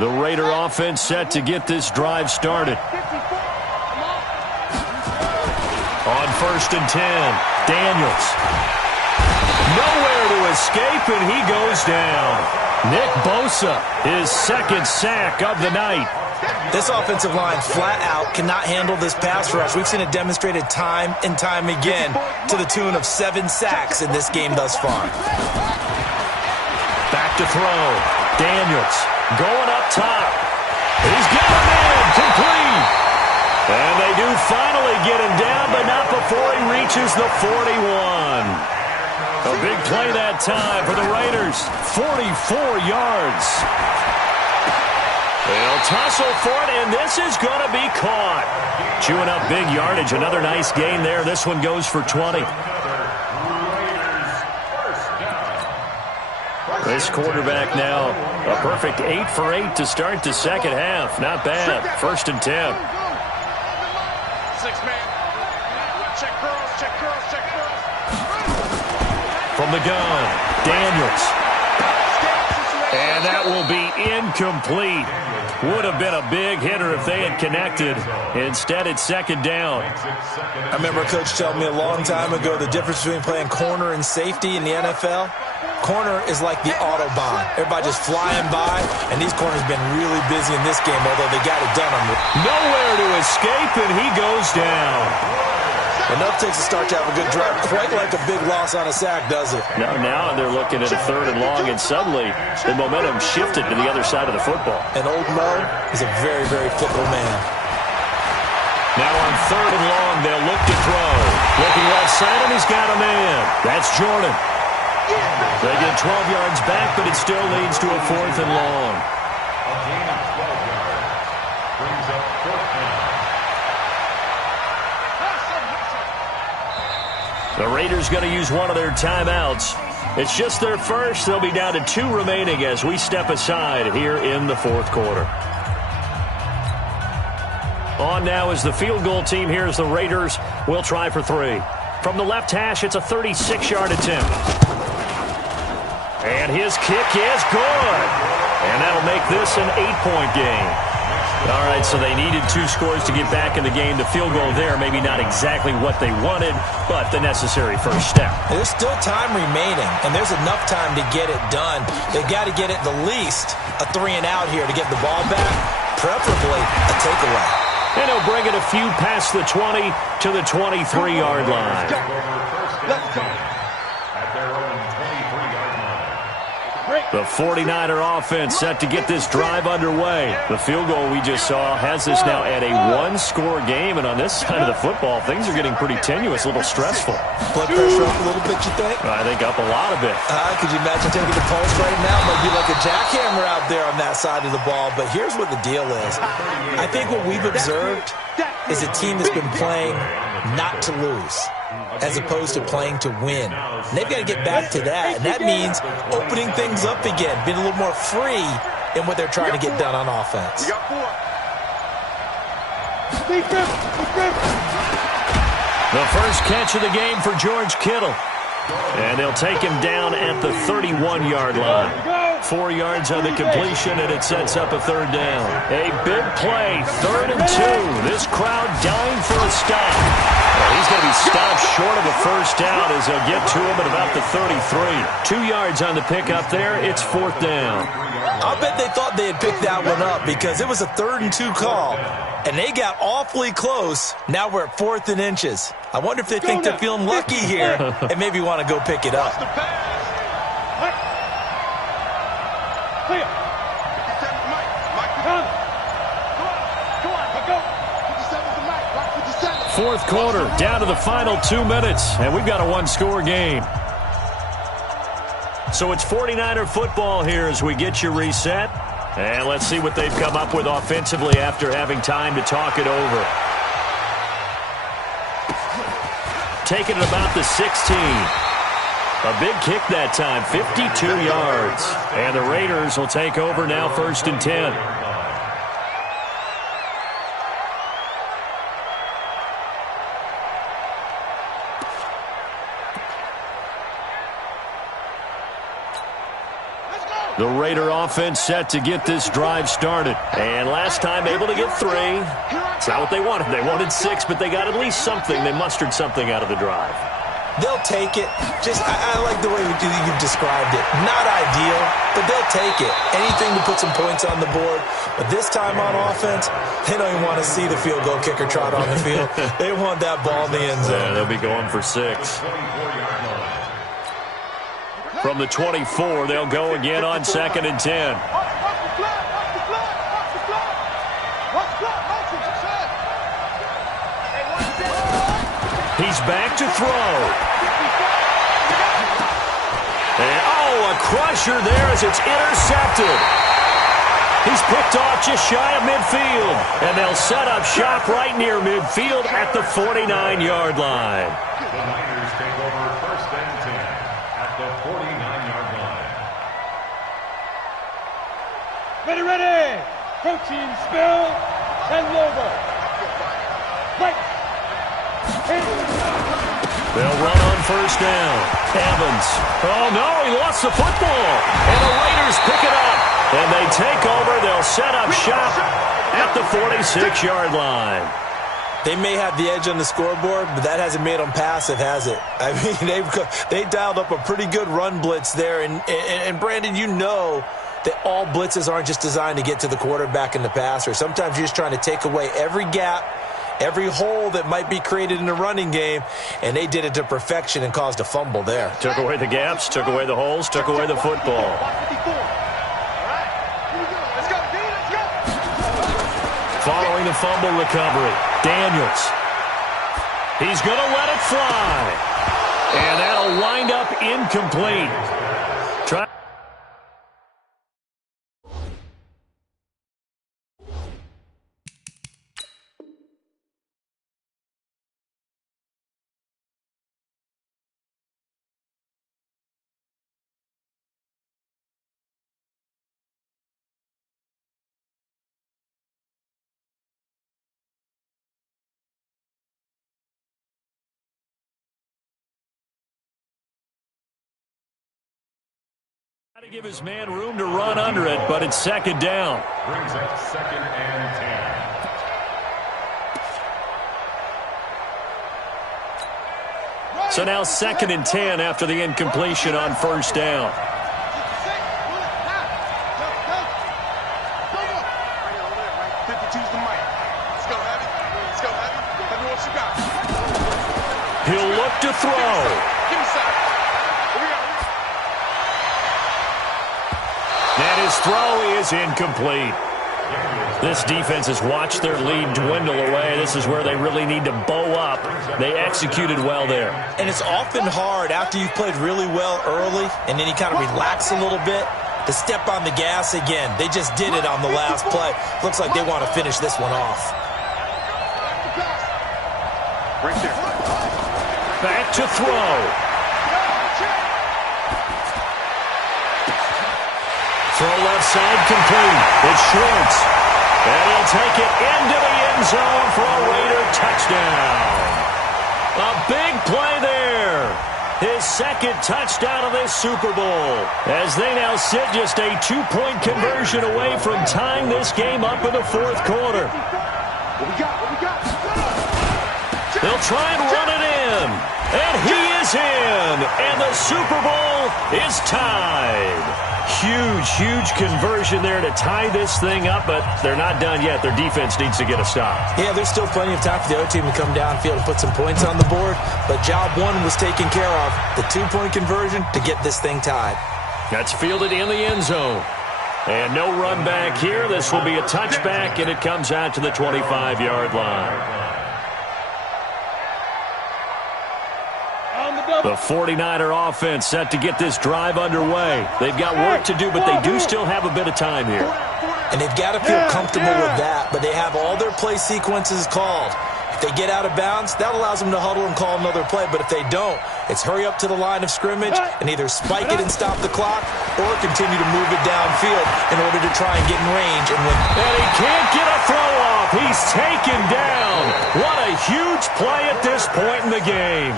The Raider offense set to get this drive started. On 1st and 10, Daniels. Nowhere to escape, and he goes down. Nick Bosa, his second sack of the night. This offensive line flat out cannot handle this pass rush. We've seen it demonstrated time and time again to the tune of 7 sacks in this game thus far. Back to throw. Daniels going up top. He's got him in. Complete. And they do finally get him down, but not before he reaches the 41. A big play that time for the Raiders. 44 yards. They'll tussle for it, and this is going to be caught. Chewing up big yardage. Another nice gain there. This one goes for 20. This quarterback now, a perfect 8 for 8 to start the second half. Not bad. 1st and 10. 6-man. Check curls, check curls, check curls. From the gun, Daniels. And that will be incomplete. Would have been a big hitter if they had connected. Instead, it's 2nd down. I remember a coach telling me a long time ago the difference between playing corner and safety in the NFL. Corner is like the Autobahn. Everybody just flying by, and these corners have been really busy in this game, although they got it done on the... Nowhere to escape, and he goes down. Enough takes a start to have a good drive. Quite like a big loss on a sack, does it? Now they're looking at a 3rd and long, and suddenly the momentum shifted to the other side of the football. And old Mo is a very, very fickle man. Now on 3rd and long, they'll look to throw. Looking left side, and he's got a man. That's Jordan. They get 12 yards back, but it still leads to a 4th and long. A gain of 12 yards brings up 4th down. The Raiders going to use one of their timeouts. It's just their first. They'll be down to 2 remaining as we step aside here in the 4th quarter. On now is the field goal team. Here's the Raiders. We'll try for 3. From the left hash, it's a 36-yard attempt. And his kick is good. And that'll make this an 8-point game. All right, so they needed 2 scores to get back in the game. The field goal there, maybe not exactly what they wanted, but the necessary first step. There's still time remaining, and there's enough time to get it done. They've got to get at the least a 3 and out here to get the ball back, preferably a takeaway. And he'll bring it a few past the 20 to the 23-yard line. Let's go. At their own 23-yard line. The 49er offense set to get this drive underway. The field goal we just saw has this now at a 1-score game, and on this side of the football, things are getting pretty tenuous, a little stressful. Blood pressure up a little bit, you think? I think up a lot of it. Could you imagine taking the pulse right now? It might be like a jackhammer out there on that side of the ball, but here's what the deal is. I think what we've observed is a team that's been playing not to lose, as opposed to playing to win. And they've got to get back to that, and that means opening things up again, being a little more free in what they're trying to get done on offense. The first catch of the game for George Kittle. And they'll take him down at the 31-yard line. 4 yards on the completion, and it sets up a 3rd down. A big play, 3rd and 2. This crowd dying for a stop. Well, he's going to be stopped short of a first down as they'll get to him at about the 33. 2 yards on the pickup there. It's 4th down. I'll bet they thought they had picked that one up because it was a 3rd and 2 call, and they got awfully close. Now we're at 4th and inches. I wonder if they think they're feeling lucky here and maybe want to go pick it up. Fourth quarter, down to the final 2 minutes, and we've got a 1-score game. So it's 49er football here as we get you reset. And let's see what they've come up with offensively after having time to talk it over. Taking it about the 16. A big kick that time, 52 yards. And the Raiders will take over now, 1st and 10. The Raider offense set to get this drive started. And last time able to get 3. It's not what they wanted. They wanted 6, but they got at least something. They mustered something out of the drive. They'll take it. I like the way you've described it. Not ideal, but they'll take it. Anything to put some points on the board. But this time on offense, they don't even want to see the field goal kicker trot on the field. They want that ball in the end zone. Yeah, they'll be going for 6. From the 24, they'll go again on 2nd and 10. He's back to throw. And, a crusher there as it's intercepted. He's picked off just shy of midfield. And they'll set up shop right near midfield at the 49-yard line. The Niners take over 1st and 10 at the 49-yard line. Ready. Protein spill and logo. Right. They'll run on 1st down. Evans. Oh, no, he lost the football. And the Raiders pick it up. And they take over. They'll set up shop at the 46-yard line. They may have the edge on the scoreboard, but that hasn't made them passive, has it? I mean, they dialed up a pretty good run blitz there. And Brandon, you know that all blitzes aren't just designed to get to the quarterback and the passer. Sometimes you're just trying to take away every gap, every hole that might be created in the running game, and they did it to perfection and caused a fumble there. Took away the gaps, took away the holes, took away the football. Following the fumble recovery, Daniels. He's going to let it fly. And that'll wind up incomplete. To give his man room to run under it, but it's 2nd down. Brings up 2nd and 10. So now 2nd and 10 after the incompletion on 1st down. He'll look to throw. And his throw is incomplete. This defense has watched their lead dwindle away. This is where they really need to bow up. They executed well there. And it's often hard after you've played really well early and then you kind of relax a little bit to step on the gas again. They just did it on the last play. Looks like they want to finish this one off. Right there. Back to throw. Throw left side complete. It's Schwartz. And he'll take it into the end zone for a Raider touchdown. A big play there. His 2nd touchdown of this Super Bowl. As they now sit just a 2-point conversion away from tying this game up in the 4th quarter. They'll try and run it in. And he is in. And the Super Bowl is tied. Huge conversion there to tie this thing up, but they're not done yet. Their defense needs to get a stop. Yeah, there's still plenty of time for the other team to come downfield and put some points on the board, but job 1 was taken care of. The 2-point conversion to get this thing tied. That's fielded in the end zone. And no run back here. This will be a touchback, and it comes out to the 25-yard line. The 49er offense set to get this drive underway. They've got work to do, but they do still have a bit of time here. And they've got to feel comfortable with that, but they have all their play sequences called. If they get out of bounds, that allows them to huddle and call another play, but if they don't, it's hurry up to the line of scrimmage and either spike it and stop the clock or continue to move it downfield in order to try and get in range and win. And he can't get a throw off. He's taken down. What a huge play at this point in the game.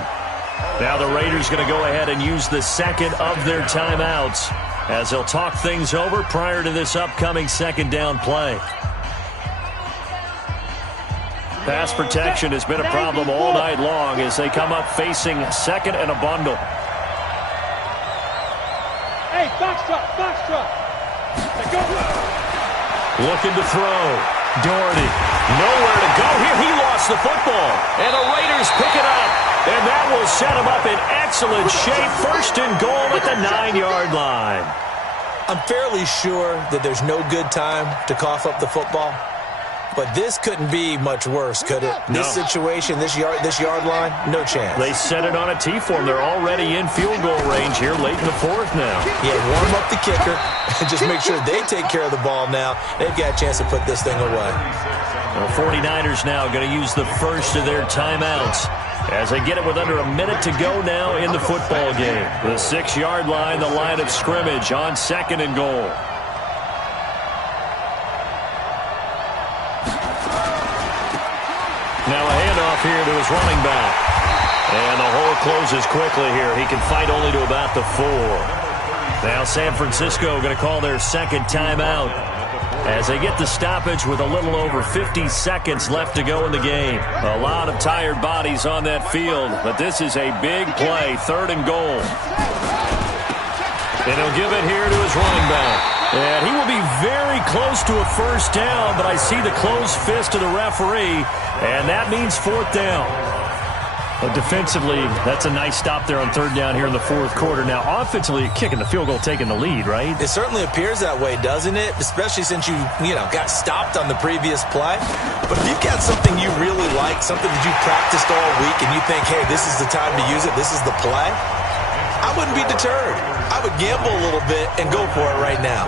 Now the Raiders going to go ahead and use the 2nd of their timeouts as they'll talk things over prior to this upcoming 2nd down play. Pass protection has been a problem all night long as they come up facing second and a bundle. Hey, foxtrot, foxtrot. Go. Looking to throw. Doherty, nowhere to go here. He lost the football, and the Raiders pick it up, and that will set him up in excellent shape. First and goal at the 9-yard line. I'm fairly sure that there's no good time to cough up the football, but this couldn't be much worse, could it? No. This situation, this yard line, no chance. They set it on a T-form. They're already in field goal range here late in the fourth now. Yeah, warm up the kicker and just make sure they take care of the ball now. They've got a chance to put this thing away. The 49ers now going to use the first of their timeouts as they get it with under a minute to go now in the football game. The 6-yard line, the line of scrimmage on second and goal. Now a handoff here to his running back. And the hole closes quickly here. He can fight only to about the 4. Now San Francisco going to call their second timeout as they get the stoppage with a little over 50 seconds left to go in the game. A lot of tired bodies on that field, but this is a big play, third and goal. And he'll give it here to his running back. And he will be very close to a first down, but I see the closed fist of the referee, and that means fourth down. But defensively, that's a nice stop there on third down here in the fourth quarter. Now, offensively, kicking the field goal, taking the lead, right? It certainly appears that way, doesn't it? Especially since you got stopped on the previous play. But if you've got something you really like, something that you practiced all week, and you think, hey, this is the time to use it, this is the play, I wouldn't be deterred. I would gamble a little bit and go for it right now.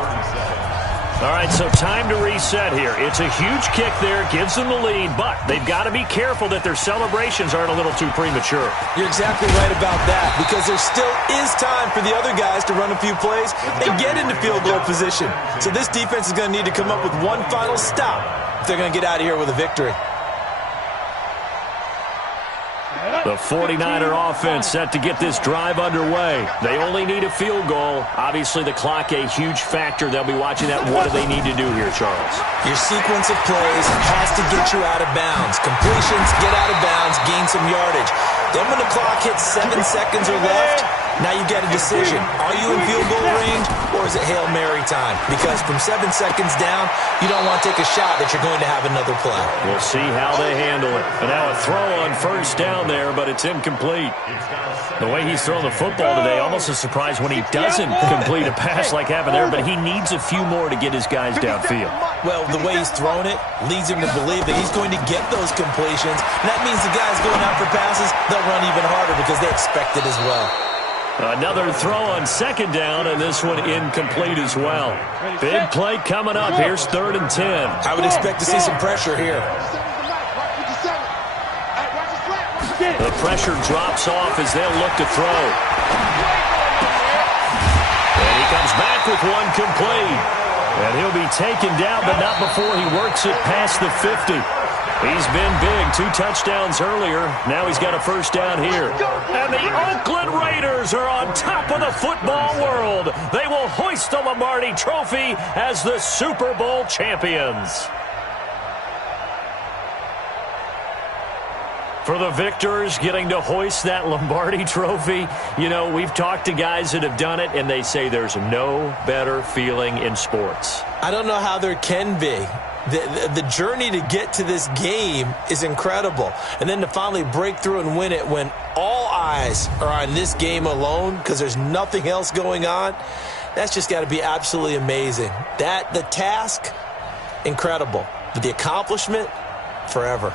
All right, so time to reset here. It's a huge kick there, gives them the lead, but they've got to be careful that their celebrations aren't a little too premature. You're exactly right about that, because there still is time for the other guys to run a few plays and get into field goal position. So this defense is going to need to come up with one final stop if they're going to get out of here with a victory. The 49er offense set to get this drive underway. They only need a field goal. Obviously, the clock a huge factor. They'll be watching that. What do they need to do here, Charles? Your sequence of plays has to get you out of bounds. Completions, get out of bounds, gain some yardage. Then when the clock hits 7 seconds or left, now you get a decision. Are you in field goal range, or is it Hail Mary time? Because from 7 seconds down, you don't want to take a shot that you're going to have another play. We'll see how they handle it. And now a throw on first down there, but it's incomplete. The way he's throwing the football today, almost a surprise when he doesn't complete a pass like happened there, but he needs a few more to get his guys downfield. Well, the way he's thrown it leads him to believe that he's going to get those completions. And that means the guys going out for passes, they'll run even harder because they expect it as well. Another throw on second down, and this one incomplete as well. Big play coming up. Here's 3rd and 10. I would expect to see some pressure here. The pressure drops off as they'll look to throw. And he comes back with one complete. And he'll be taken down, but not before he works it past the 50. He's been big, 2 touchdowns earlier. Now he's got a first down here. And the Oakland Raiders are on top of the football world. They will hoist the Lombardi Trophy as the Super Bowl champions. For the victors getting to hoist that Lombardi Trophy, you know, we've talked to guys that have done it, and they say there's no better feeling in sports. I don't know how there can be. The journey to get to this game is incredible. And then to finally break through and win it when all eyes are on this game alone because there's nothing else going on, that's just got to be absolutely amazing. The task, incredible. But the accomplishment, forever.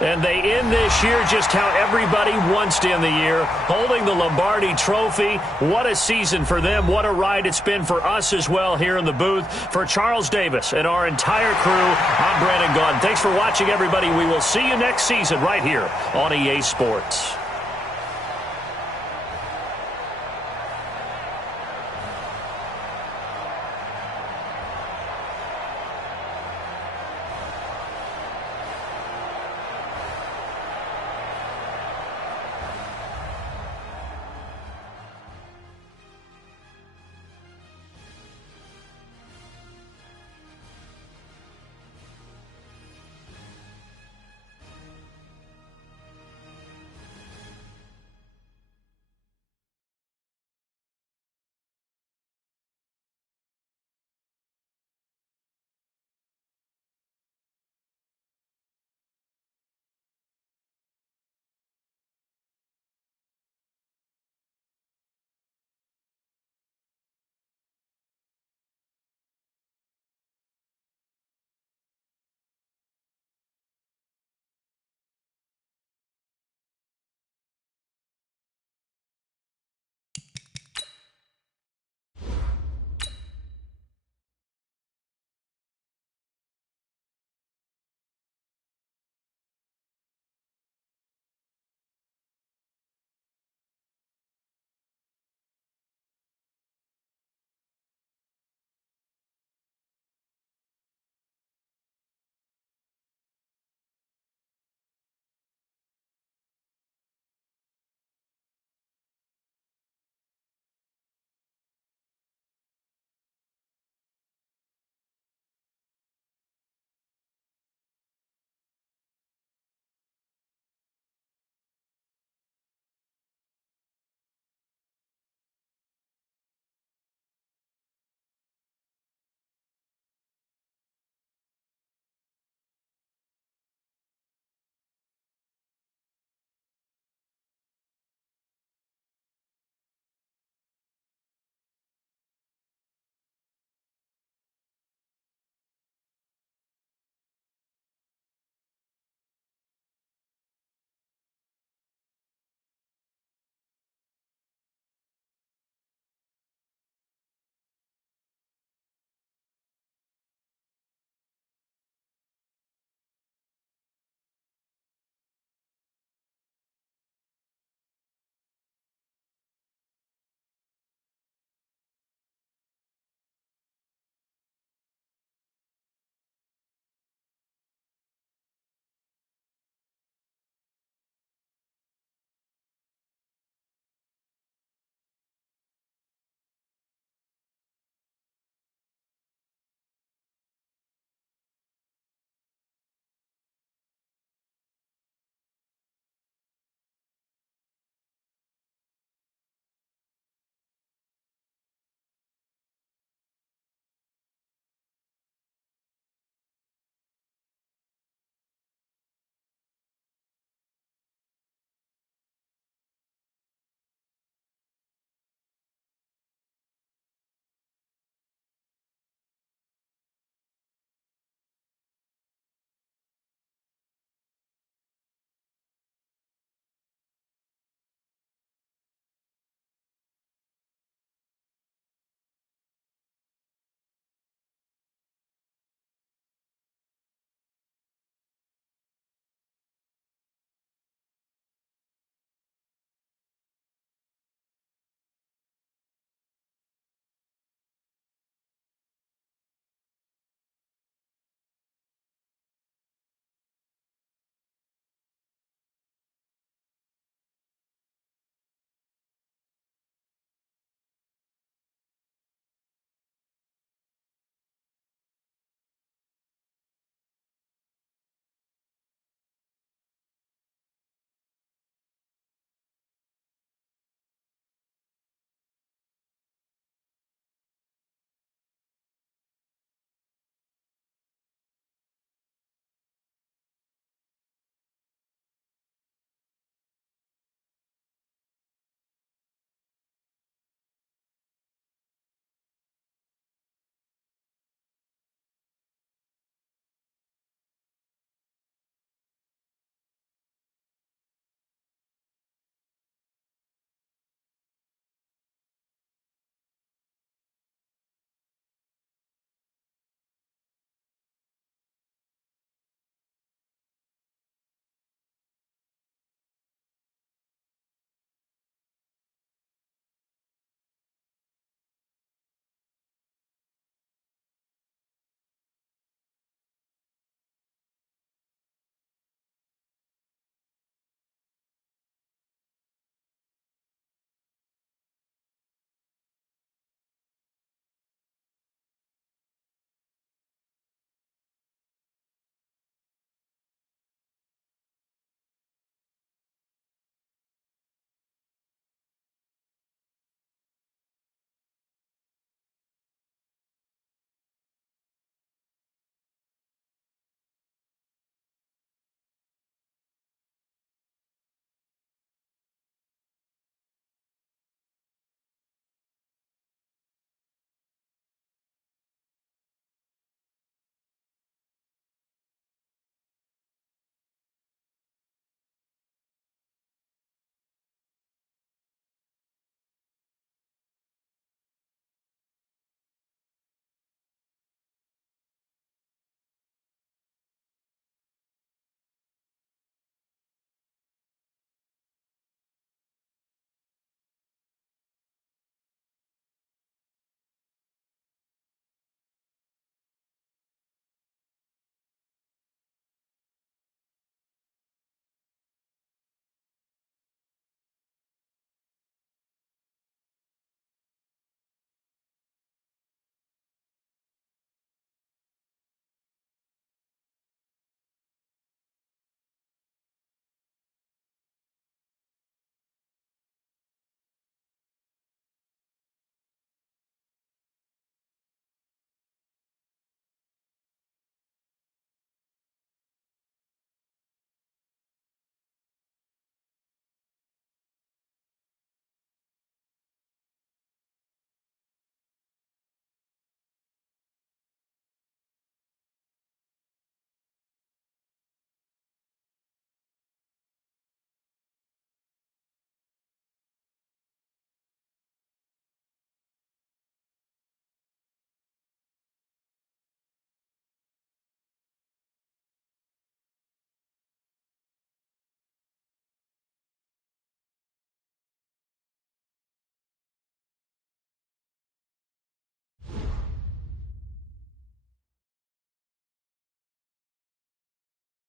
And they end this year just how everybody wants to end the year, holding the Lombardi Trophy. What a season for them. What a ride it's been for us as well here in the booth. For Charles Davis and our entire crew, I'm Brandon Gaudin. Thanks for watching, everybody. We will see you next season right here on EA Sports.